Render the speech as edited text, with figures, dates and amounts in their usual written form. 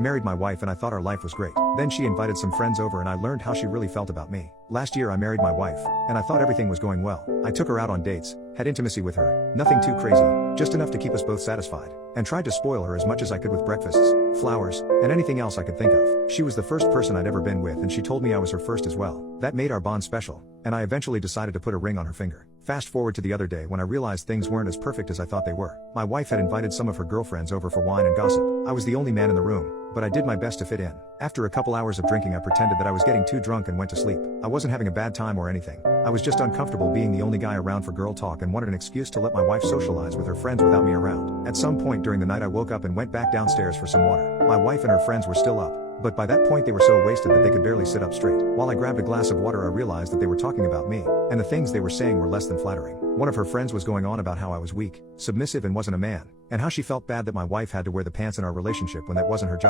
Married my wife and I thought our life was great. Then she invited some friends over and I learned how she really felt about me. Last year I married my wife, and I thought everything was going well. I took her out on dates, had intimacy with her, nothing too crazy, just enough to keep us both satisfied, and tried to spoil her as much as I could with breakfasts, flowers, and anything else I could think of. She was the first person I'd ever been with and she told me I was her first as well. That made our bond special, and I eventually decided to put a ring on her finger. Fast forward to the other day when I realized things weren't as perfect as I thought they were. My wife had invited some of her girlfriends over for wine and gossip. I was the only man in the room, but I did my best to fit in. After a couple hours of drinking I pretended that I was getting too drunk and went to sleep. I wasn't having a bad time or anything. I was just uncomfortable being the only guy around for girl talk and wanted an excuse to let my wife socialize with her friends without me around. At some point during the night I woke up and went back downstairs for some water. My wife and her friends were still up, but by that point they were so wasted that they could barely sit up straight. While I grabbed a glass of water I realized that they were talking about me, and the things they were saying were less than flattering. One of her friends was going on about how I was weak, submissive and wasn't a man, and how she felt bad that my wife had to wear the pants in our relationship when that wasn't her job.